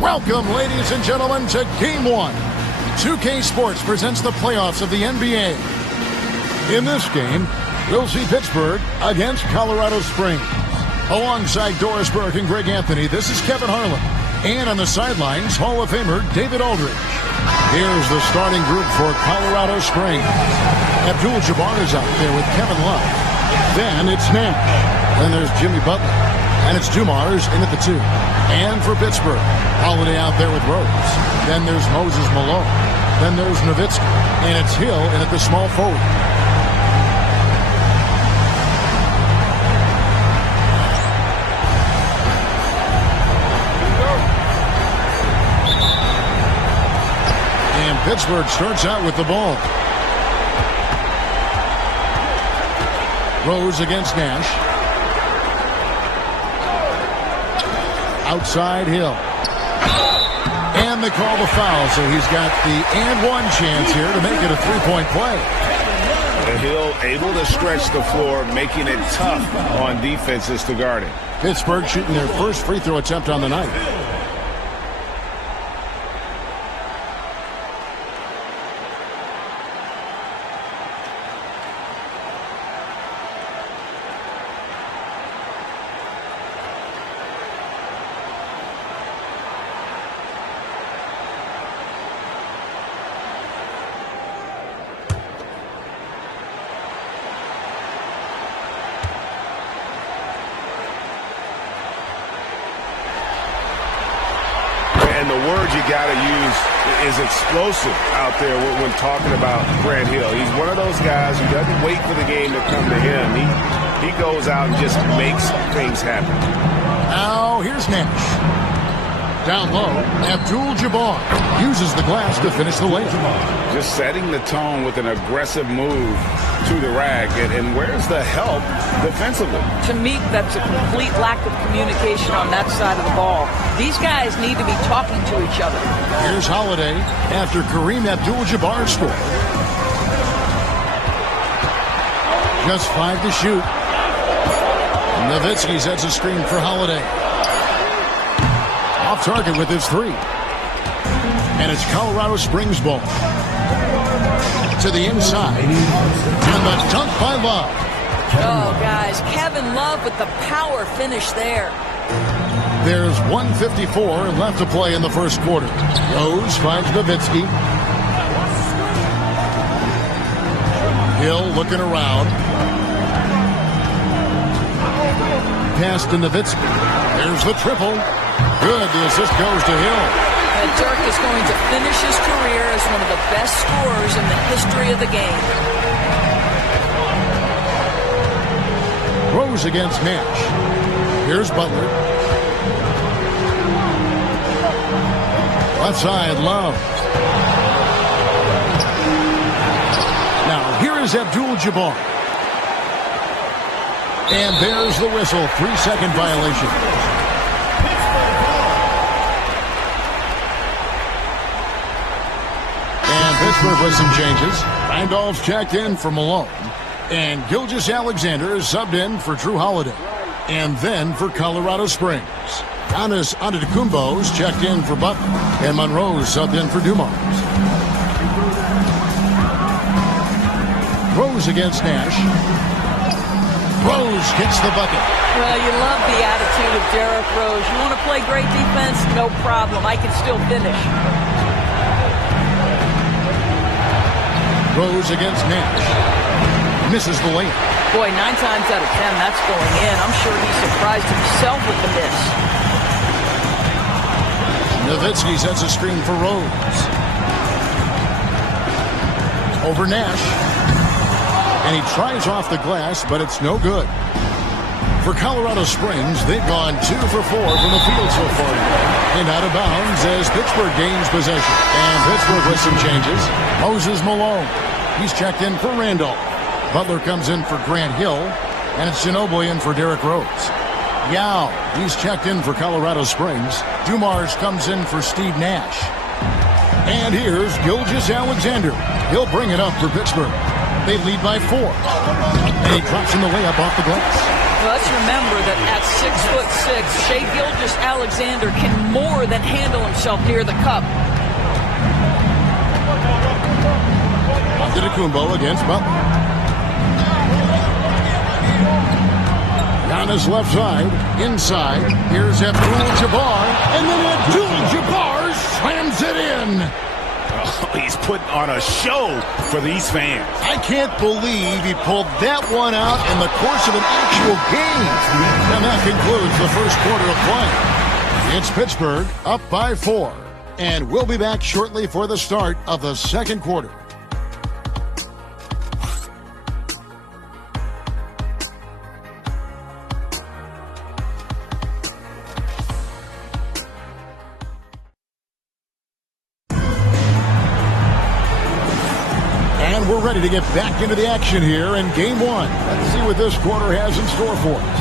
Welcome, ladies and gentlemen, to Game 1. 2K Sports presents the playoffs of the NBA. In this game, we'll see Pittsburgh against Colorado Springs. Alongside Doris Burke and Greg Anthony, this is Kevin Harlan. And on the sidelines, Hall of Famer David Aldridge. Here's the starting group for Colorado Springs. Abdul-Jabbar is out there with Kevin Love. Then it's Nash. Then there's Jimmy Butler. And it's Dumars in at the 2. And for Pittsburgh, Holiday out there with Rose. Then there's Moses Malone. Then there's Nowitzki. And it's Hill in at the small forward. And Pittsburgh starts out with the ball. Rose against Nash. Outside Hill. And they call the foul, so he's got the and one chance here to make it a three-point play. And Hill able to stretch the floor, making it tough on defenses to guard it. Pittsburgh shooting their first free throw attempt on the night. And the word you got to use is explosive out there when talking about Grant Hill. He's one of those guys who doesn't wait for the game to come to him. He goes out and just makes things happen. Now here's Nash. Down low, Abdul-Jabbar uses the glass to finish the layup. Just setting the tone with an aggressive move to the rack. And where's the help defensively? To me, that's a complete lack of communication on that side of the ball. These guys need to be talking to each other. Here's Holiday after Kareem Abdul-Jabbar scored. Just 5 to shoot. Nowitzki sets a screen for Holiday. Off target with his 3. And it's Colorado Springs ball. To the inside. And the dunk by Love. Oh, guys, Kevin Love with the power finish there. There's 1:54 left to play in the first quarter. Rose finds Nowitzki. Hill looking around. Pass to Nowitzki. There's the triple. Good. The assist goes to Hill. And Dirk is going to finish his career as one of the best scorers in the history of the game. Rose against Nash. Here's Butler. Left side, Love. Now, here is Abdul-Jabbar. And there's the whistle. 3-second violation. And Pittsburgh with some changes. Randolph's checked in for Malone. And Gilgeous-Alexander is subbed in for Drew Holiday. And then for Colorado Springs. Giannis Antetokounmpo's checked in for Butler. And Monroe's subbed in for Dumars. Rose against Nash. Rose hits the bucket. Well, you love the attitude of Derrick Rose. You want to play great defense? No problem. I can still finish. Rose against Nash. Misses the layup. Boy, 9 times out of 10, that's going in. I'm sure he's surprised himself with the miss. Nowitzki sets a screen for Rose. Over Nash. And he tries off the glass, but it's no good. For Colorado Springs, they've gone 2 for 4 from the field so far today. And out of bounds as Pittsburgh gains possession. And Pittsburgh with some changes. Moses Malone. He's checked in for Randolph. Butler comes in for Grant Hill. And it's Ginobili in for Derrick Rose. Yao, he's checked in for Colorado Springs. Dumars comes in for Steve Nash. And here's Gilgeous-Alexander. He'll bring it up for Pittsburgh. They lead by 4. And he drops in the layup off the glass. Let's remember that at 6'6", Shai Gilgeous-Alexander can more than handle himself near the cup. Antetokounmpo against Butler. Giannis left side, inside. Here's Abdul-Jabbar, and then Abdul-Jabbar slams it in. Oh, he's putting on a show for these fans. I can't believe he pulled that one out in the course of an actual game. And that concludes the first quarter of play. It's Pittsburgh up by 4. And we'll be back shortly for the start of the second quarter. We're ready to get back into the action here in Game 1. Let's see what this quarter has in store for us.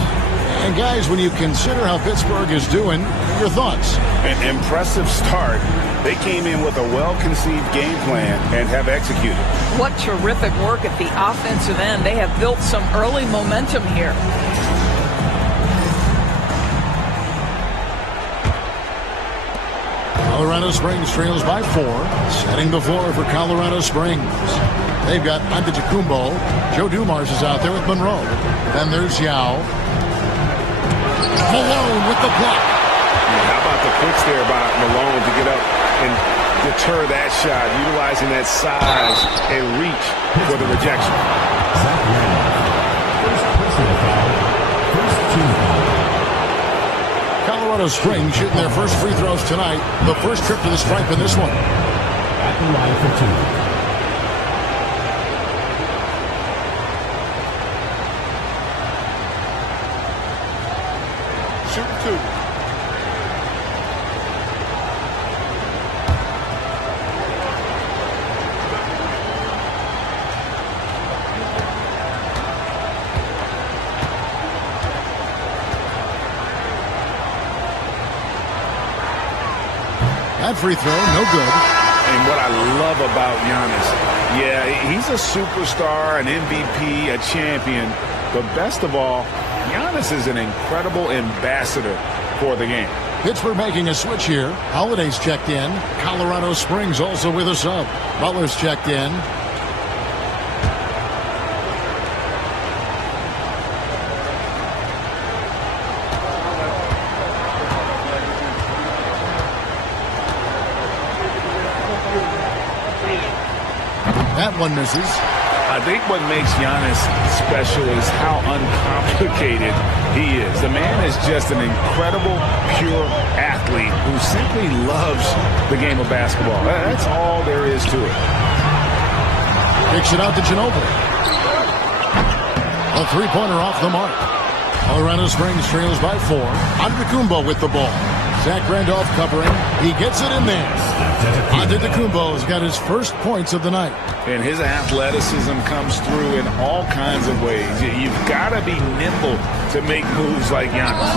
And guys, when you consider how Pittsburgh is doing, your thoughts? An impressive start. They came in with a well-conceived game plan and have executed. What terrific work at the offensive end. They have built some early momentum here. Colorado Springs trails by 4, setting the floor for Colorado Springs. They've got Antetokounmpo. Joe Dumars is out there with Monroe. Then there's Yao. Malone with the block. How about the fix there by Malone to get up and deter that shot, utilizing that size and reach for the rejection. Colorado Springs shooting their first free throws tonight. The first trip to the stripe in this one. At the line for 2. That free throw, no good. And what I love about Giannis, yeah, he's a superstar, an MVP, a champion. But best of all, Giannis is an incredible ambassador for the game. Pittsburgh making a switch here. Holiday's checked in. Colorado Springs also with a sub. Butler's checked in. That one misses. I think what makes Giannis special is how uncomplicated he is. The man is just an incredible, pure athlete who simply loves the game of basketball. That's all there is to it. Kicks it out to Ginobili. A three-pointer off the mark. Colorado Springs trails by 4. Antetokounmpo with the ball. Zach Randolph covering. He gets it in there. Antetokounmpo's got his first points of the night. And his athleticism comes through in all kinds of ways. You've got to be nimble to make moves like Giannis.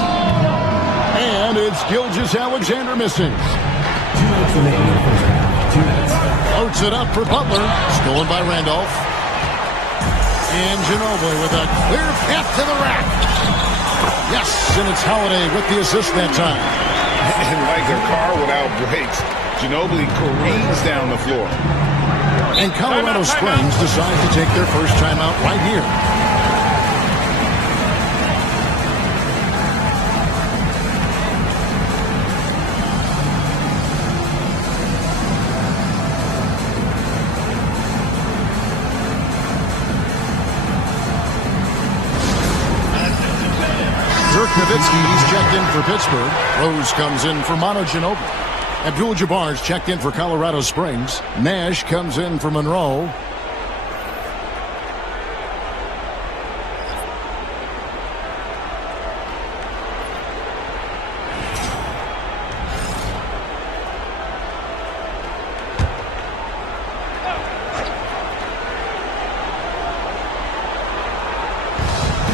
And it's Gilgeous-Alexander missing. 2 minutes remaining in the first half. 2 minutes. Floats it up for Butler. Stolen by Randolph. And Ginobili with a clear path to the rack. Yes, and it's Holiday with the assist that time. And like a car without brakes, Ginobili careens down the floor. And Colorado Springs decide to take their first timeout right here. Dirk Nowitzki's checked in for Pittsburgh. Rose comes in for Manu Ginobili. Abdul-Jabbar's checked in for Colorado Springs. Nash comes in for Monroe.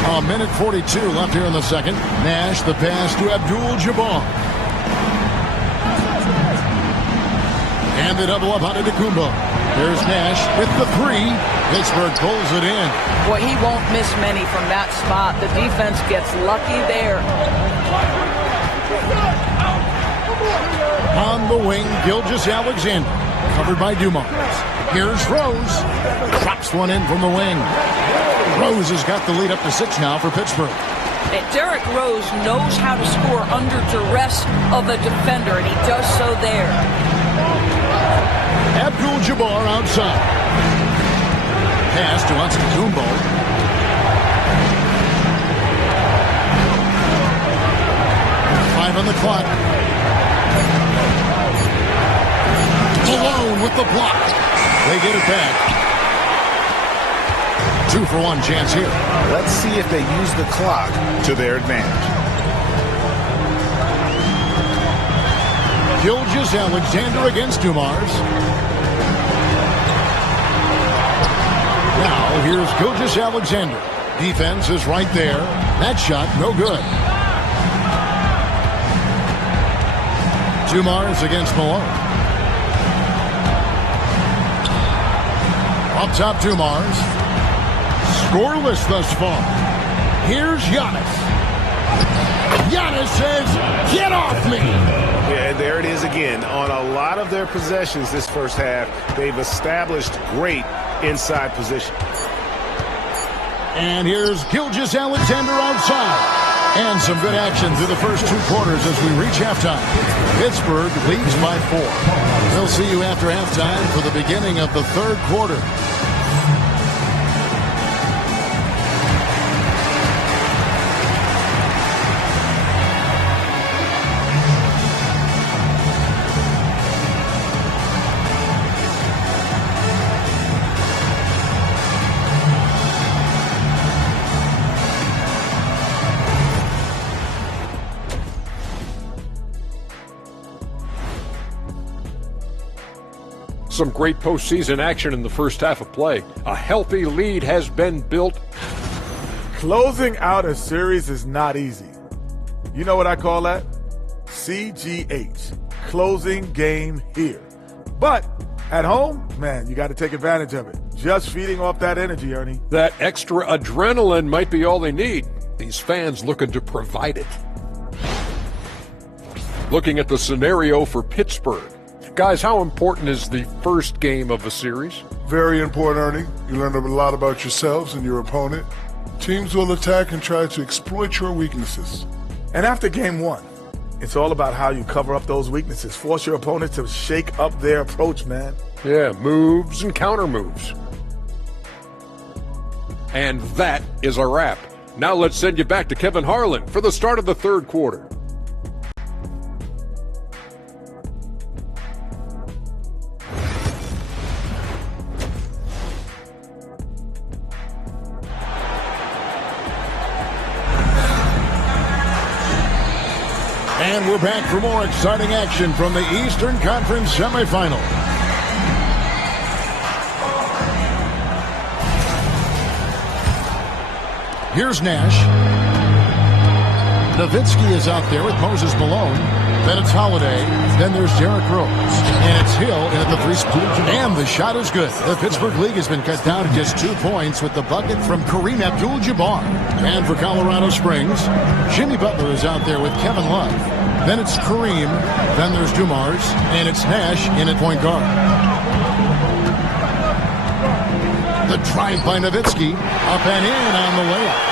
A minute 42 left here in the second. Nash the pass to Abdul-Jabbar. And they double up on Antetokounmpo. There's Nash with the three. Pittsburgh pulls it in. Boy, he won't miss many from that spot. The defense gets lucky there. On the wing, Gilgeous-Alexander, covered by Dumars. Here's Rose. Drops one in from the wing. Rose has got the lead up to 6 now for Pittsburgh. And Derrick Rose knows how to score under duress of a defender, and he does so there. Abdul-Jabbar outside. Pass to Antetokounmpo. Five on the clock. Malone with the block. They get it back. 2-for-1 chance here. Let's see if they use the clock to their advantage. Gilgeous-Alexander against Dumars. Now here's Gilgeous-Alexander. Defense is right there. That shot no good. Dumars against Malone. Up top, Dumars. Scoreless thus far. Here's Giannis. Giannis says, "Get off me!" Yeah, there it is again. On a lot of their possessions this first half, they've established great inside position. And here's Gilgeous-Alexander outside. And some good action through the first 2 quarters as we reach halftime. Pittsburgh leads by 4. We'll see you after halftime for the beginning of the 3rd quarter. Some great postseason action in the first half of play. A healthy lead has been built. Closing out a series is not easy. You know what I call that? CGH. Closing game here. But at home, man, you got to take advantage of it. Just feeding off that energy, Ernie. That extra adrenaline might be all they need. These fans looking to provide it. Looking at the scenario for Pittsburgh. Guys, how important is the first game of a series? Very important, Ernie. You learn a lot about yourselves and your opponent. Teams will attack and try to exploit your weaknesses. And after game 1, it's all about how you cover up those weaknesses. Force your opponent to shake up their approach, man. Yeah, moves and counter moves. And that is a wrap. Now let's send you back to Kevin Harlan for the start of the 3rd quarter. And we're back for more exciting action from the Eastern Conference semifinal. Here's Nash. Nowitzki is out there with Moses Malone. Then it's Holiday. Then there's Derrick Rose. And it's Hill in at the 3 spot. And the shot is good. The Pittsburgh League has been cut down to just 2 points with the bucket from Kareem Abdul-Jabbar. And for Colorado Springs, Jimmy Butler is out there with Kevin Love. Then it's Kareem. Then there's Dumars. And it's Nash in at point guard. The drive by Nowitzki. Up and in on the layup.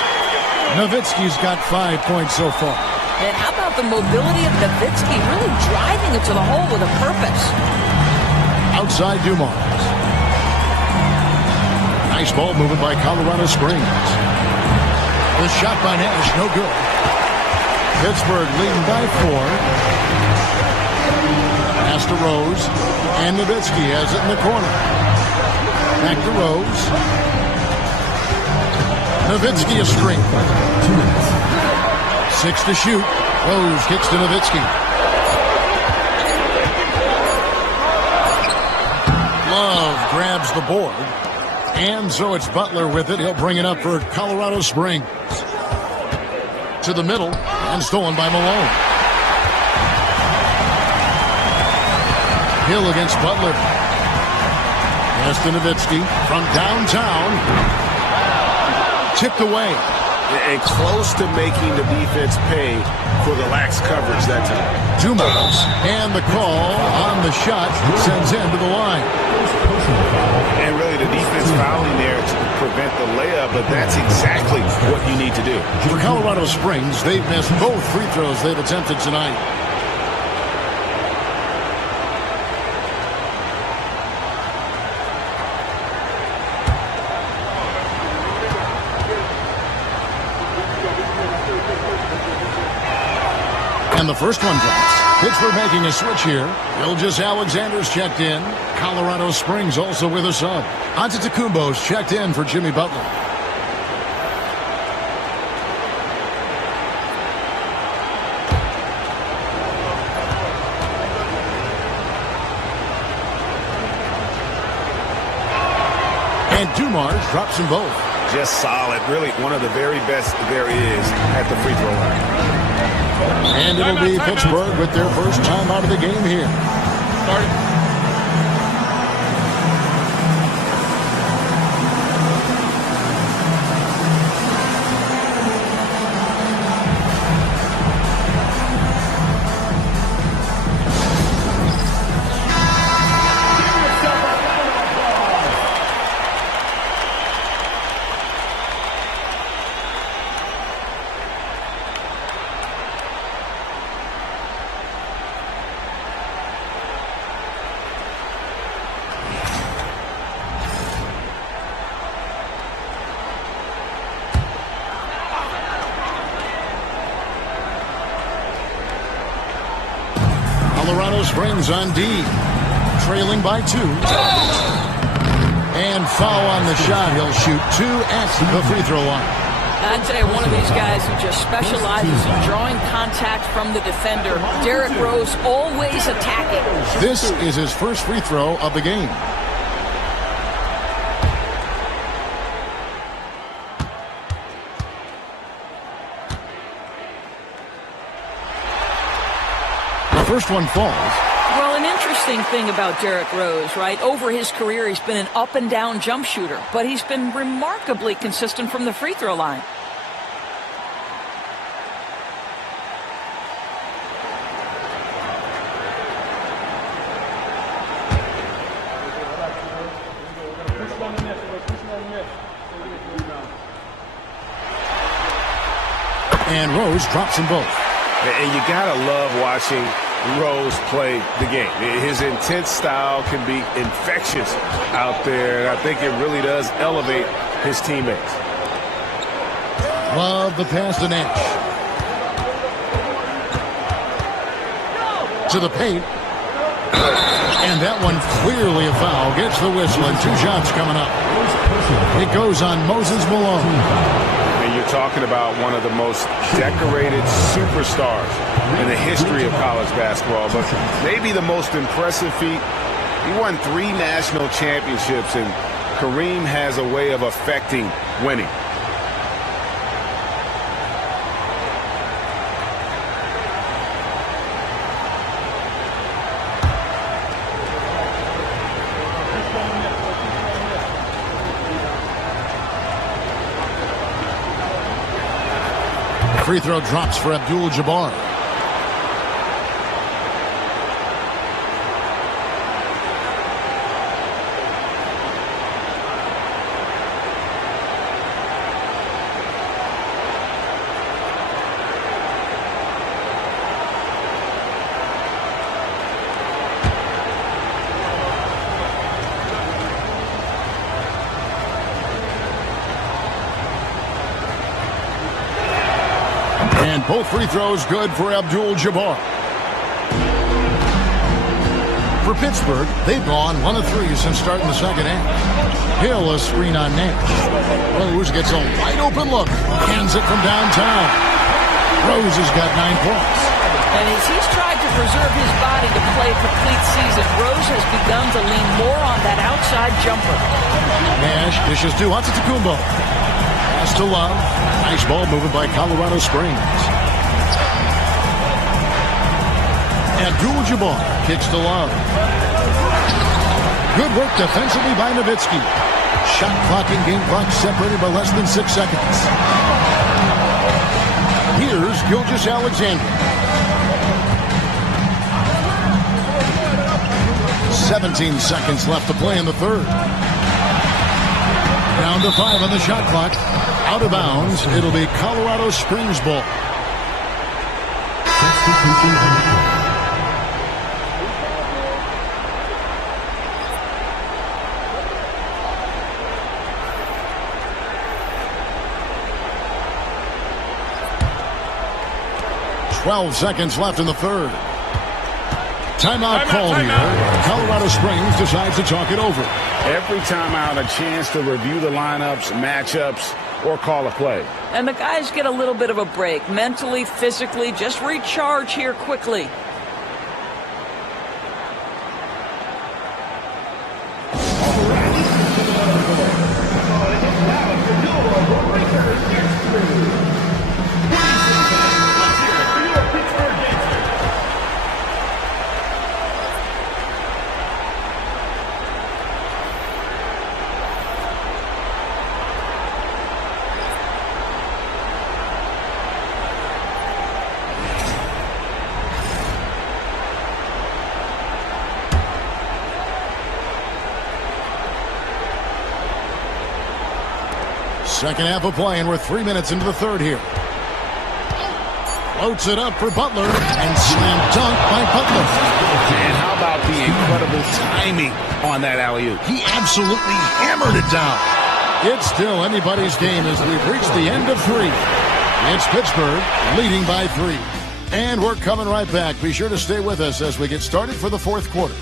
Nowitzki's got 5 points so far. And how about the mobility of Nowitzki, really driving it to the hole with a purpose. Outside Dumars. Nice ball movement by Colorado Springs. The shot by Nash, no good. Pittsburgh leading by 4. Pass to Rose. And Nowitzki has it in the corner. Back to Rose. Nowitzki a string. 2 minutes. 6 to shoot. Rose kicks to Nowitzki. Love grabs the board. And so it's Butler with it. He'll bring it up for Colorado Springs. To the middle. And stolen by Malone. Hill against Butler. Pass to Nowitzki from downtown. Tipped away. And close to making the defense pay for the lax coverage that time. Dumas, and the call on the shot sends him to the line. And really the defense fouling there to prevent the layup, but that's exactly what you need to do. For Colorado Springs, they've missed both free throws they've attempted tonight. And the first one drops. Pittsburgh making a switch here. Ilgis Alexander's checked in. Colorado Springs also with a sub. Antetokounmpo's checked in for Jimmy Butler. And Dumars drops them both. Just solid. Really one of the very best there is at the free throw line. And it'll be Pittsburgh with their first time out of the game here. Colorado Springs on D, trailing by 2. And foul on the shot. He'll shoot 2 at the free throw line. I'd say one of these guys who just specializes in drawing contact from the defender. Derrick Rose always attacking. This is his first free throw of the game. First one falls. Well, an interesting thing about Derrick Rose, right? Over his career, he's been an up-and-down jump shooter, but he's been remarkably consistent from the free throw line. And Rose drops them both. And you gotta love watching Rose play the game. His intense style can be infectious out there, and I think it really does elevate his teammates. Love the pass to Nash. To the paint. And that one clearly a foul. Gets the whistle and 2 shots coming up. It goes on Moses Malone. You're talking about one of the most decorated superstars in the history of college basketball, but maybe the most impressive feat. He won 3 national championships, and Kareem has a way of affecting winning. Free throw drops for Abdul-Jabbar. And both free throws good for Abdul-Jabbar. For Pittsburgh, they've gone 1 of 3 since starting the second half. Hill a screen on Nash. Rose gets a wide open look. Hands it from downtown. Rose has got 9 points. And as he's tried to preserve his body to play a complete season, Rose has begun to lean more on that outside jumper. Nash dishes to Antetokounmpo. Pass to Love. Nice ball movement by Colorado Springs. Abdul-Jabbar kicks to Love. Good work defensively by Nowitzki. Shot clock and game clock separated by less than 6 seconds. Here's Gilgeous-Alexander. 17 seconds left to play in the third. Down to 5 on the shot clock. Out of bounds. It'll be Colorado Springs ball. Substitution on the court. 12 seconds left in the third. Timeout called here. Colorado Springs decides to talk it over. Every timeout, a chance to review the lineups, matchups, or call a play. And the guys get a little bit of a break. Mentally, physically, just recharge here quickly. Second half of play, and we're 3 minutes into the third here. Floats it up for Butler, and slam dunk by Butler. And how about the incredible timing on that alley-oop? He absolutely hammered it down. It's still anybody's game as we've reached the end of 3. It's Pittsburgh leading by 3. And we're coming right back. Be sure to stay with us as we get started for the fourth quarter.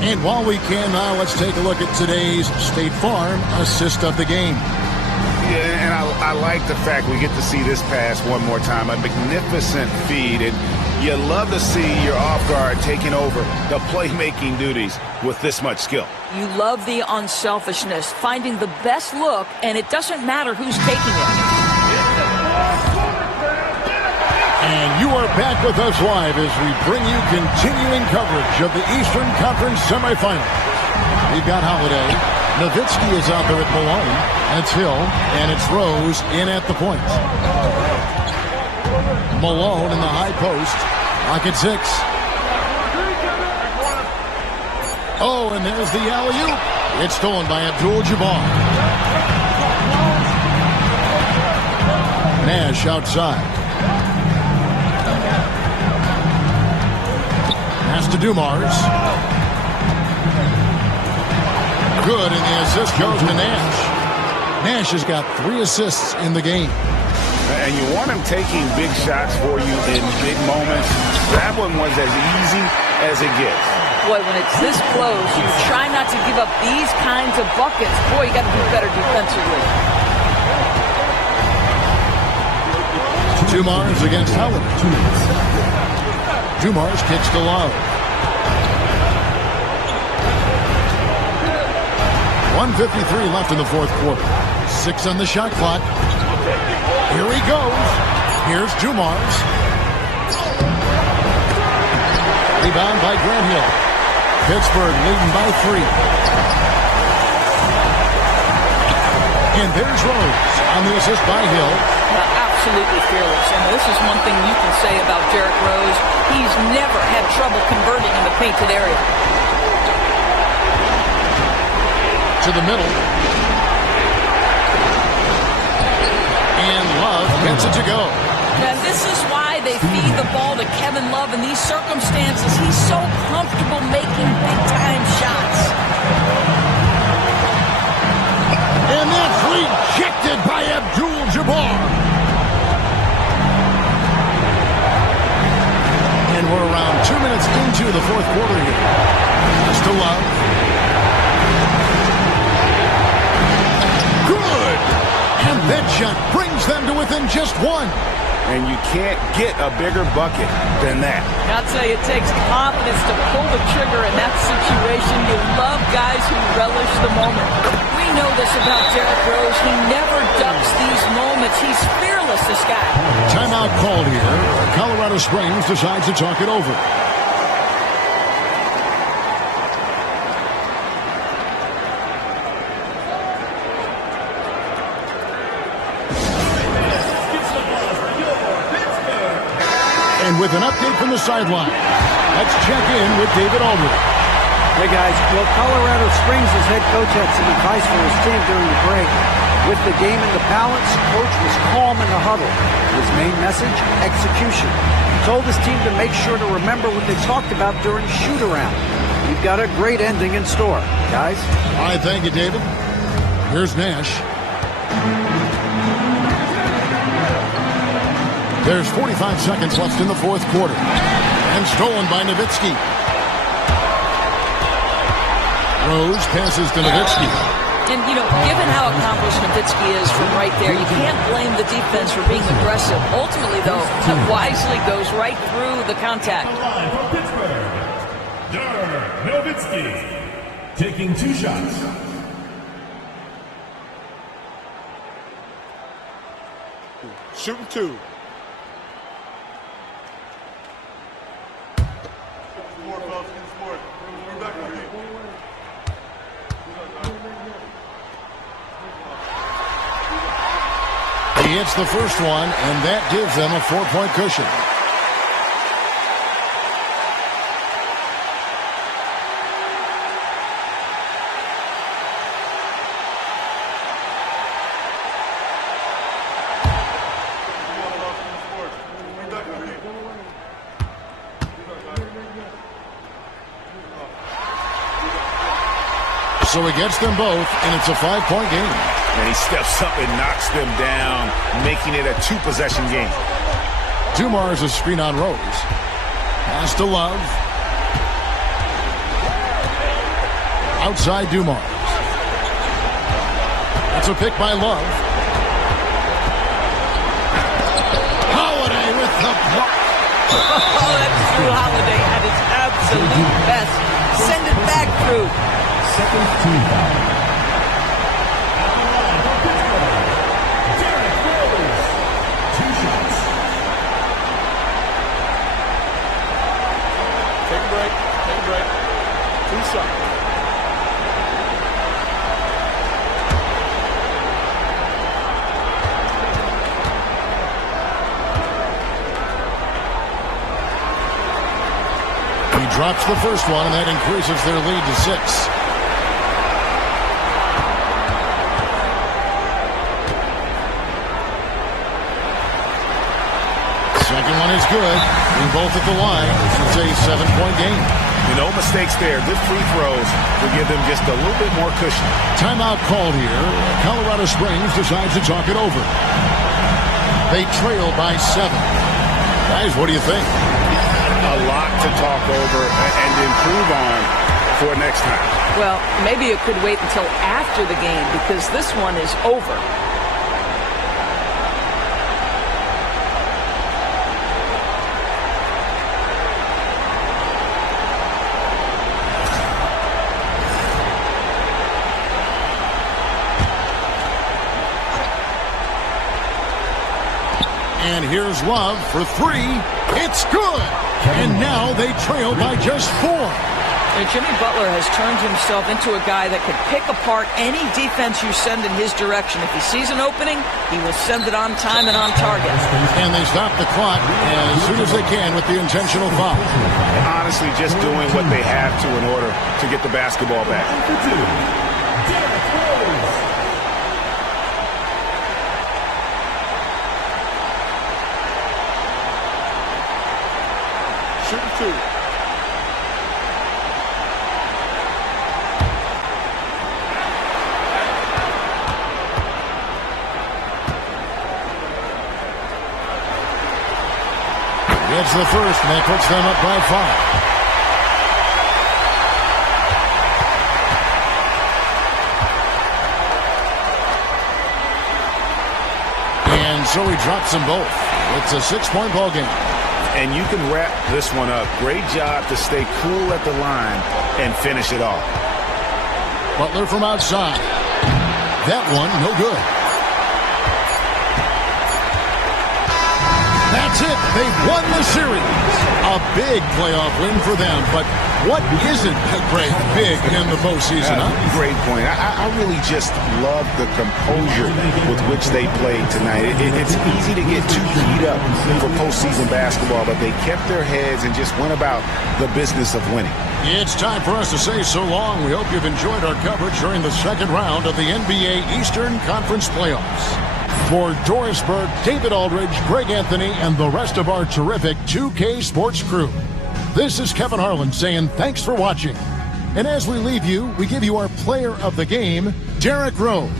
And while we can now, let's take a look at today's State Farm assist of the game. Yeah, and I like the fact we get to see this pass one more time. A magnificent feed, and you love to see your off guard taking over the playmaking duties with this much skill. You love the unselfishness, finding the best look, and it doesn't matter who's taking it. And you are back with us live as we bring you continuing coverage of the Eastern Conference semifinals. We've got Holiday. Nowitzki is out there at Malone. That's Hill. And it's Rose in at the point. Malone in the high post. Lock at 6. Oh, and there's the alley-oop. It's stolen by Abdul-Jabbar. Nash outside. Pass to Dumars. Good, and the assist goes to Nash. Nash has got 3 assists in the game. And you want him taking big shots for you in big moments. That one was as easy as it gets. Boy, when it's this close, you try not to give up these kinds of buckets. Boy, you got to do better defensively. Dumars against Howard. Dumars kicks to Love. 1:53 left in the fourth quarter. 6 on the shot clock. Here he goes. Here's Dumars. Rebound by Grant Hill. Pittsburgh leading by 3. And there's Rose on the assist by Hill. Absolutely fearless. And this is one thing you can say about Derrick Rose. He's never had trouble converting in the painted area. To the middle. And Love gets it to go. And this is why they feed the ball to Kevin Love in these circumstances. He's so comfortable making big-time shots. And that's rejected by Abdul-Jabbar. And we're around 2 minutes into the fourth quarter here. Pass to Love. Good! And that shot brings them to within just 1. and you can't get a bigger bucket than that. I'll tell you, it takes confidence to pull the trigger in that situation. You love guys who relish the moment. We know this about Derrick Rose. He never ducks these moments. He's fearless, this guy. Timeout called here. Colorado Springs decides to talk it over. And with an update from the sideline, let's check in with David Aldridge. Hey guys, well, Colorado Springs' head coach had some advice for his team during the break. With the game in the balance, coach was calm in the huddle. His main message, execution. He told his team to make sure to remember what they talked about during shoot-around. You've got a great ending in store, guys. All right, thank you, David. Here's Nash. There's 45 seconds left in the fourth quarter. And stolen by Nowitzki. Rose passes to Nowitzki. And, you know, given how accomplished Nowitzki is from right there, you can't blame the defense for being aggressive. Ultimately, though, it wisely goes right through the contact. Line from Pittsburgh, Dirk Nowitzki, taking 2 shots. Shooting 2. He hits the first one, and that gives them a 4-point cushion. So he gets them both, and it's a 5-point game. And he steps up and knocks them down, making it a 2-possession game. Dumars a screen on Rose. Pass to Love. Outside Dumars. That's a pick by Love. Holiday with the block. Oh, that's Drew Holiday at his absolute best. Send it back, Drew. Second team foul. Derrick Rose, 2 shots. Take a break. 2 shots. He drops the first one, and that increases their lead to 6. Second one is good. Being both at the line, it's a 7-point game. No mistakes there. Good free throws to give them just a little bit more cushion. Timeout called here. Colorado Springs decides to talk it over. They trail by 7. Guys, what do you think? A lot to talk over and improve on for next time. Well, maybe it could wait until after the game because this one is over. And here's Love for 3. It's good. And now they trail by just 4. And Jimmy Butler has turned himself into a guy that can pick apart any defense you send in his direction. If he sees an opening, he will send it on time and on target. And they stop the clock as soon as they can with the intentional foul. Honestly, just doing what they have to in order to get the basketball back. Derrick Rose. Shooting 2. Gets the first, and that puts them up by 5. And so he drops them both. It's a 6-point ball game. And you can wrap this one up. Great job to stay cool at the line and finish it off. Butler from outside. That one, no good. That's it. They've won the series. A big playoff win for them. But what isn't great big in the postseason? Great point. I really just love the composure with which they played tonight. It's easy to get too keyed up for postseason basketball, but they kept their heads and just went about the business of winning. It's time for us to say so long. We hope you've enjoyed our coverage during the second round of the NBA Eastern Conference Playoffs. For Doris Burke, David Aldridge, Greg Anthony, and the rest of our terrific 2K Sports crew, this is Kevin Harlan saying thanks for watching. And as we leave you, we give you our player of the game, Derrick Rose.